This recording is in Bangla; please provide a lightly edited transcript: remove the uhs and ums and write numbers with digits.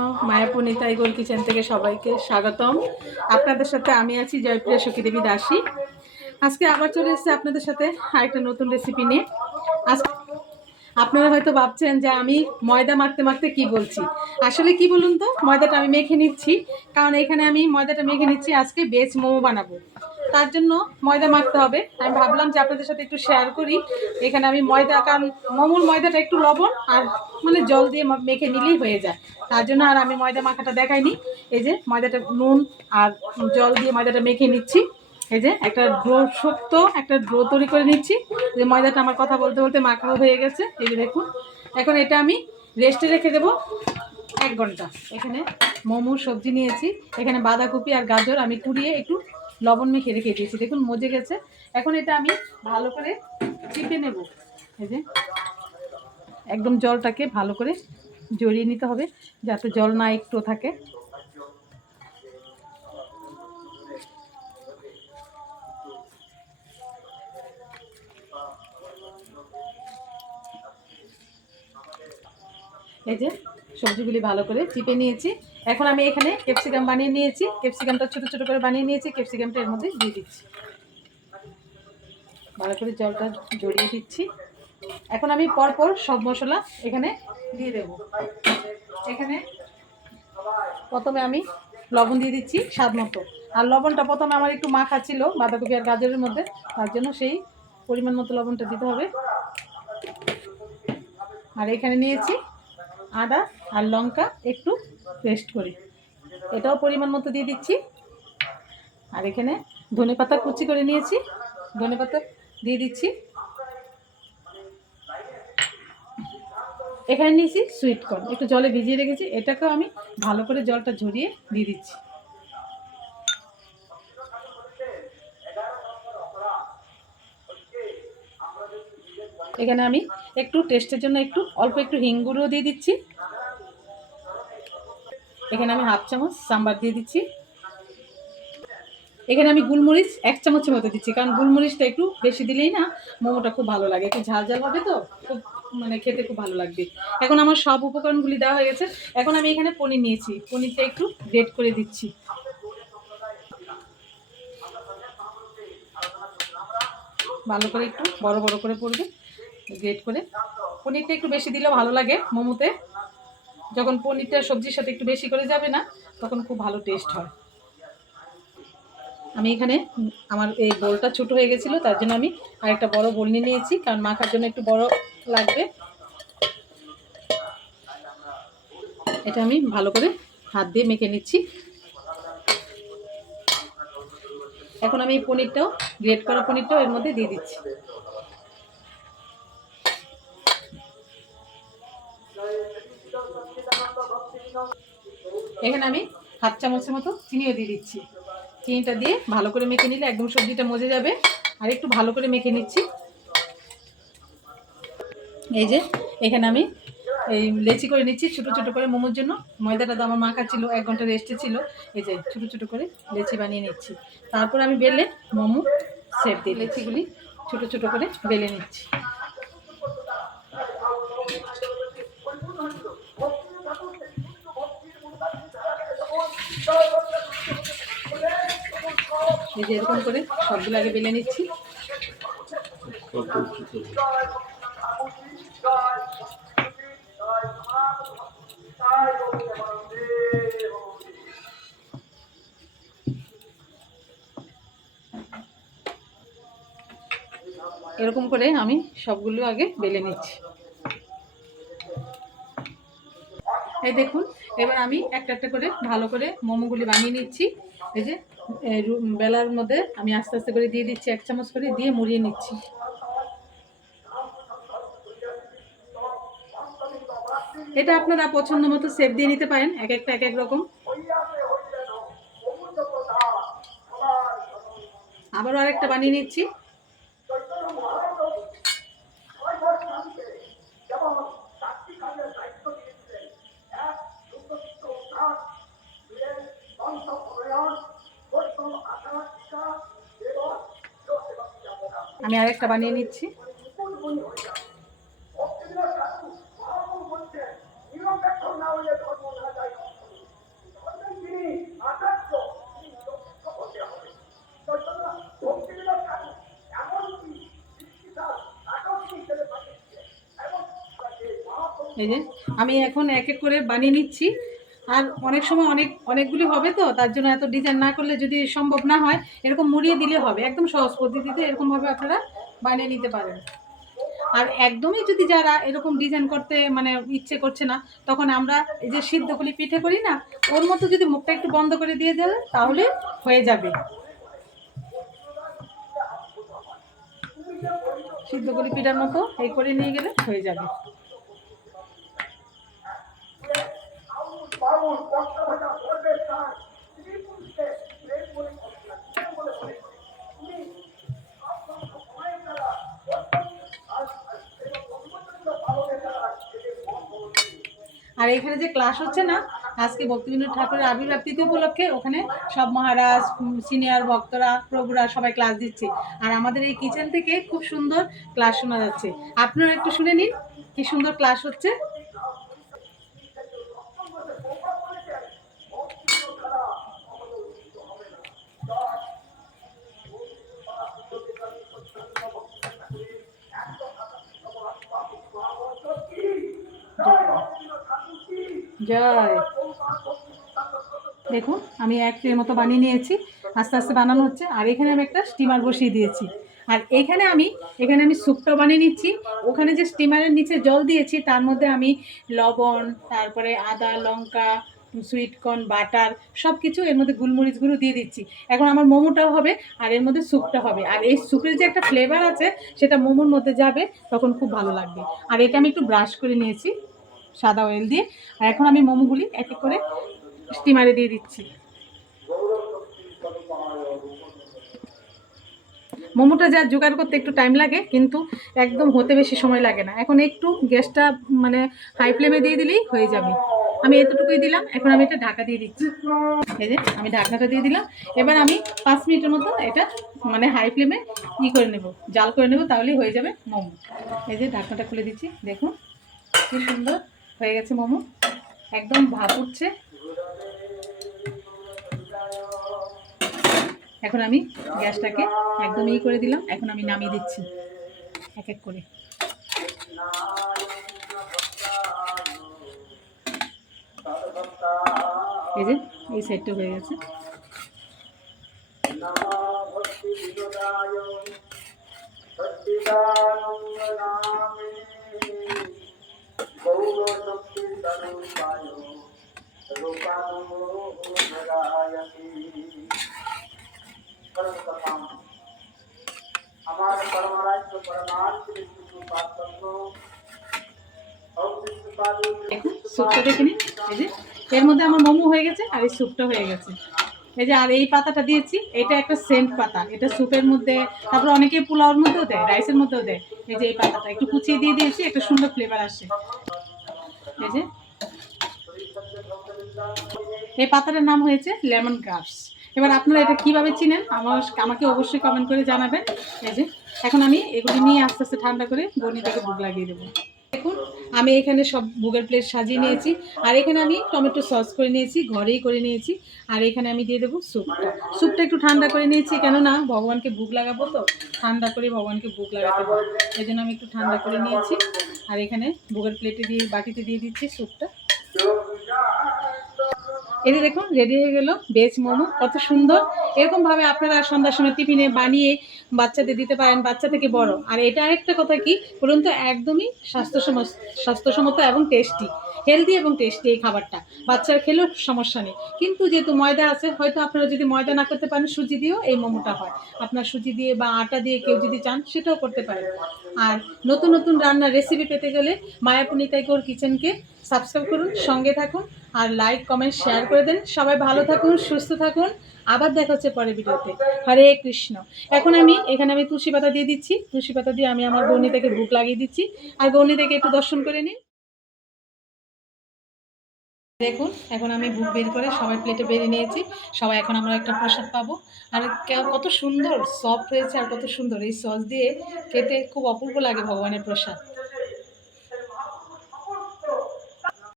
মায়াপুর নিতাই গোল কিচেন থেকে সবাইকে স্বাগতম। আপনাদের সাথে আমি আছি জয়প্রিয়া সখী দেবী দাসী। আজকে আবার চলে এসেছি আপনাদের সাথে আরেকটা নতুন রেসিপি নিয়ে। আজকে আপনারা হয়তো ভাবছেন যে আমি ময়দা মাখতে মাখতে কি বলছি। আসলে কি বলুন তো, ময়দাটা আমি মেখে নিচ্ছি, কারণ এখানে আমি ময়দাটা মেখে নিচ্ছি আজকে ভেজ মোমো বানাবো। তার জন্য ময়দা মাখতে হবে। আমি ভাবলাম যে আপনাদের সাথে একটু শেয়ার করি। এখানে আমি ময়দা, কারণ মোমোর ময়দাটা একটু লবণ আর মানে জল দিয়ে মেখে নিলেই হয়ে যায়। তার জন্য আর আমি ময়দা মাখাটা দেখাইনি। এই যে ময়দাটা নুন আর জল দিয়ে ময়দাটা মেখে নিচ্ছি। এই যে একটা ডো, শক্ত একটা ডো তৈরি করে নিচ্ছি। যে ময়দাটা আমার কথা বলতে বলতে মাখাও হয়ে গেছে। এই যে দেখুন, এখন এটা আমি রেস্টে রেখে দেবো 1 ঘন্টা। এখানে মোমোর সবজি নিয়েছি, এখানে বাঁধাকপি আর গাজর আমি কুড়িয়ে একটু লবণ মেখে রেখে দিয়েছি। দেখুন মজে গেছে। এখন এটা আমি ভালো করে চিপে নেব। এই যে একদম জলটাকে ভালো করে জড়িয়ে নিতে হবে যাতে জল না একটু থাকে। এই যে সবজিগুলি ভালো করে চিপে নিয়েছি। এখন আমি এখানে ক্যাপসিকাম বানিয়ে নিয়েছি, ক্যাপসিকামটা ছোটো ছোটো করে বানিয়ে নিয়েছি। ক্যাপসিকামটা এর মধ্যে দিয়ে দিচ্ছি, ভালো করে জলটা জড়িয়ে দিচ্ছি। এখন আমি পরপর সব মশলা এখানে দিয়ে দেব। এখানে প্রথমে আমি লবণ দিয়ে দিচ্ছি স্বাদ মতো। আর লবণটা প্রথমে আমার একটু মাখা ছিল বাঁধাকপি আর গাজরের মধ্যে, তার জন্য সেই পরিমাণ মতো লবণটা দিতে হবে। আর এখানে নিয়েছি আদা আর লঙ্কা একটু পেস্ট করে, এটাও পরিমাণ মতো দিয়ে দিচ্ছি। আর এখানে ধনেপাতা কুচি করে নিয়েছি, ধনেপাতা দিয়ে দিচ্ছি। এখানে নিয়েছি সুইট কর্ন, একটু জলে ভিজিয়ে রেখেছি, এটাকেও আমি ভালো করে জলটা ঝরিয়ে দিয়ে দিচ্ছি। এখানে আমি একটু টেস্টের জন্য অল্প একটু হিং গুঁড়ো দিয়ে দিচ্ছি। এখানে আমি 1/2 চামচ সাম্বার দিয়ে দিচ্ছি। এখানে আমি গোলমরিচ 1 চামচের মতো দিচ্ছি, কারণ গোলমরিচটা একটু বেশি দিলেই না মোমোটা খুব ভালো লাগে, একটু ঝাল ঝাল হবে তো খুব মানে খেতে খুব ভালো লাগবে। এখন আমার সব উপকরণগুলি দেওয়া হয়ে গেছে। এখন আমি এখানে পনির নিয়েছি, পনিরটা একটু গ্রেট করে দিচ্ছি। ভালো করে একটু বড় বড় করে পড়বে গ্রেট করে। পনিরটা একটু বেশি দিলেও ভালো লাগে মোমোতে, যখন পনিরটা সবজির সাথে একটু বেশি করে যাবে না তখন খুব ভালো টেস্ট হয়। আমি এখানে আমার এই বোলটা ছোট হয়ে গেছিলো, তার জন্য আমি আরেকটা বড় বোল নিয়ে নিয়েছি, কারণ মাখার জন্য একটু বড় লাগবে। এটা আমি ভালো করে হাত দিয়ে মেখে নিচ্ছি। এখন আমি এই পনিরটাও, গ্রেট করা পনিরটাও এর মধ্যে দিয়ে দিচ্ছি। এখানে আমি 1/2 চামচের মতো চিনিও দিয়ে দিচ্ছি। চিনিটা দিয়ে ভালো করে মেখে নিলে একদম সবজিটা মজে যাবে। আর একটু ভালো করে মেখে নিচ্ছি। এই যে এখানে আমি এই লেচি করে নিচ্ছি ছোটো ছোটো করে মোমোর জন্য। ময়দাটা তো আমার মাখা ছিল, 1 ঘন্টা রেস্টে ছিল। এই যে ছোটো ছোটো করে লেচি বানিয়ে নিচ্ছি। তারপর আমি বেলে মোমো শেপ দিয়ে লেচিগুলি ছোটো ছোটো করে বেলে নিচ্ছি। এই যে এরকম করে সবগুলো আগে বেলে নিচ্ছি। এরকম করে আমি সবগুলো আগে বেলে নিচ্ছি। এই দেখুন, এবার আমি একটা একটা করে ভালো করে মোমোগুলি বানিয়ে নিচ্ছি। এই যে বেলার মধ্যে আমি আস্তে আস্তে করে দিয়ে দিচ্ছি, 1 চামচ করে দিয়ে মুড়িয়ে নিচ্ছি। এটা আপনারা পছন্দ মতো শেপ দিয়ে নিতে পারেন, এক একটা এক এক রকম। আবারও আরেকটা বানিয়ে নিচ্ছি। আমি আরেকটা বানিয়ে নিচ্ছি। এই যে আমি এখন এক এক করে বানিয়ে নিচ্ছি। আর অনেক সময় অনেকগুলি হবে তো, তার জন্য এত ডিজাইন না করলে যদি সম্ভব না হয় এরকম মুড়িয়ে দিলে হবে। একদম সহজ পদ্ধতিতে এরকমভাবে আপনারা বানিয়ে নিতে পারেন। আর একদমই যদি যারা এরকম ডিজাইন করতে মানে ইচ্ছে করছে না, তখন আমরা এই যে সিদ্ধগুলি পিঠে করি না, ওর মতো যদি মুখটা একটু বন্ধ করে দিয়ে দেবে তাহলে হয়ে যাবে। সিদ্ধগুলি পিঠার মতো এই করে নিয়ে গেলে হয়ে যাবে। আর এখানে যে ক্লাস হচ্ছে না, আজকে ভক্তিবিনোদ ঠাকুরের আবির্ভাব তিথি উপলক্ষে ওখানে সব মহারাজ, সিনিয়র ভক্তরা, প্রভুরা সবাই ক্লাস দিচ্ছে। আর আমাদের এই কিচেন থেকে খুব সুন্দর ক্লাস শোনা যাচ্ছে। আপনারা একটু শুনে নিন কি সুন্দর ক্লাস হচ্ছে। জয়। দেখুন আমি এক ট্রের মতো বানিয়ে নিয়েছি, আস্তে আস্তে বানানো হচ্ছে। আর এখানে আমি একটা স্টিমার বসিয়ে দিয়েছি। আর এখানে আমি স্যুপটাও বানিয়ে নিচ্ছি। ওখানে যে স্টিমারের নিচে জল দিয়েছি তার মধ্যে আমি লবণ, তারপরে আদা, লঙ্কা, সুইটকর্ন, বাটার সব কিছু এর মধ্যে গোলমরিচ গুঁড়ো দিয়ে দিচ্ছি। এখন আমার মোমোটাও হবে আর এর মধ্যে স্যুপটা হবে। আর এই স্যুপের যে একটা ফ্লেভার আছে সেটা মোমোর মধ্যে যাবে, তখন খুব ভালো লাগবে। আর এটা আমি একটু ব্রাশ করে নিয়েছি সাদা অয়েল দিয়ে। আর এখন আমি মোমোগুলি এক এক করে স্টিমারে দিয়ে দিচ্ছি। মোমোটা যা জোগাড় করতে একটু টাইম লাগে, কিন্তু একদম হতে বেশি সময় লাগে না। এখন একটু গ্যাসটা মানে হাই ফ্লেমে দিয়ে দিলেই হয়ে যাবে। আমি এতটুকুই দিলাম, এখন আমি এটা ঢাকা দিয়ে দিচ্ছি। এই যে আমি ঢাকনাটা দিয়ে দিলাম। এবার আমি 5 মিনিটের মতো এটা মানে হাই ফ্লেমে করে নেব, জাল করে নেব, তাহলেই হয়ে যাবে মোমো। এই যে ঢাকনাটা খুলে দিচ্ছি, দেখুন কি সুন্দর হয়ে গেছে মোমো, একদম ভাপ উঠছে। এখন আমি গ্যাসটাকে একদম করে দিলাম। এখন আমি নামিয়ে দিচ্ছি এক এক করে। এই যে এই সাইডটা হয়ে গেছে। স্যুপটা দেখে নিন। এই যে এর মধ্যে আমার মোমো হয়ে গেছে আর এই স্যুপটা হয়ে গেছে। এই যে আর এই পাতাটা দিয়েছি, এটা একটা সেন্ট পাতা, এটা স্যুপের মধ্যে, তারপরে অনেকে পোলাওর মধ্যেও দেয়, রাইসের মধ্যেও দেয়। এই যে এই পাতাটা একটু কুচিয়ে দিয়ে দিয়েছি, একটা সুন্দর ফ্লেভার আসে। এই যে এই পাতাটার নাম হয়েছে লেমন গ্রাস। এবার আপনারা এটা কিভাবে চিনেন আমাকে অবশ্যই কমেন্ট করে জানাবেন। এই যে এখন আমি এগুলি নিয়ে আস্তে আস্তে ঠান্ডা করে বনি থেকে ভোগ লাগিয়ে দেবো। দেখুন আমি এখানে সব ভোগের প্লেট সাজিয়ে নিয়েছি। আর এখানে আমি টমেটো সস করে নিয়েছি, ঘরেই করে নিয়েছি। আর এখানে আমি দিয়ে দেবো স্যুপটা একটু ঠান্ডা করে নিয়েছি, কেননা ভগবানকে ভোগ লাগাবো তো, ঠান্ডা করে ভগবানকে ভোগ লাগাতে হবে। এই জন্য আমি একটু ঠান্ডা করে নিয়েছি। আর এখানে ভোগের প্লেটে দিয়ে বাটিতে দিয়ে দিচ্ছি স্যুপটা। এই যে দেখুন রেডি হয়ে গেল ভেজ মোমো, কত সুন্দর। এরকমভাবে আপনারা সন্ধ্যার সময় টিফিনে বানিয়ে বাচ্চাদের দিতে পারেন, বাচ্চা থেকে বড়। আর এটা আরেকটা কথা কি বলুন তো, একদমই স্বাস্থ্যসম্মত এবং টেস্টি, হেলদি এবং টেস্টি এই খাবারটা। বাচ্চারা খেলেও সমস্যা নেই। কিন্তু যেহেতু ময়দা আছে, হয়তো আপনারা যদি ময়দা না করতে পারেন সুজি দিয়েও এই মোমোটা হয়। আপনার সুজি দিয়ে বা আটা দিয়ে কেউ যদি চান সেটাও করতে পারেন। আর নতুন নতুন রান্নার রেসিপি পেতে গেলে মায়াপুর নিতাই কৌর কিচেনকে সাবস্ক্রাইব করুন, সঙ্গে থাকুন। আর লাইক কমেন্ট শেয়ার করে দেন। সবাই ভালো থাকুন, সুস্থ থাকুন। আবার দেখা হচ্ছে পরের ভিডিওতে। হরে কৃষ্ণ। এখন এখানে আমি তুলসী পাতা দিয়ে দিচ্ছি। তুলসী পাতা দিয়ে আমি আমার গৌনি থেকে ভোগ লাগিয়ে দিচ্ছি। আর গৌনি থেকে একটু দর্শন করে নিন। দেখুন এখন আমি ভোগ বের করে সবাই প্লেটে বেড়ে নিয়েছি। সবাই এখন আমরা একটা প্রসাদ পাবো। আর কত সুন্দর সফট হয়েছে, আর কত সুন্দর এই সস দিয়ে খেতে খুব অপূর্ব লাগে ভগবানের প্রসাদ।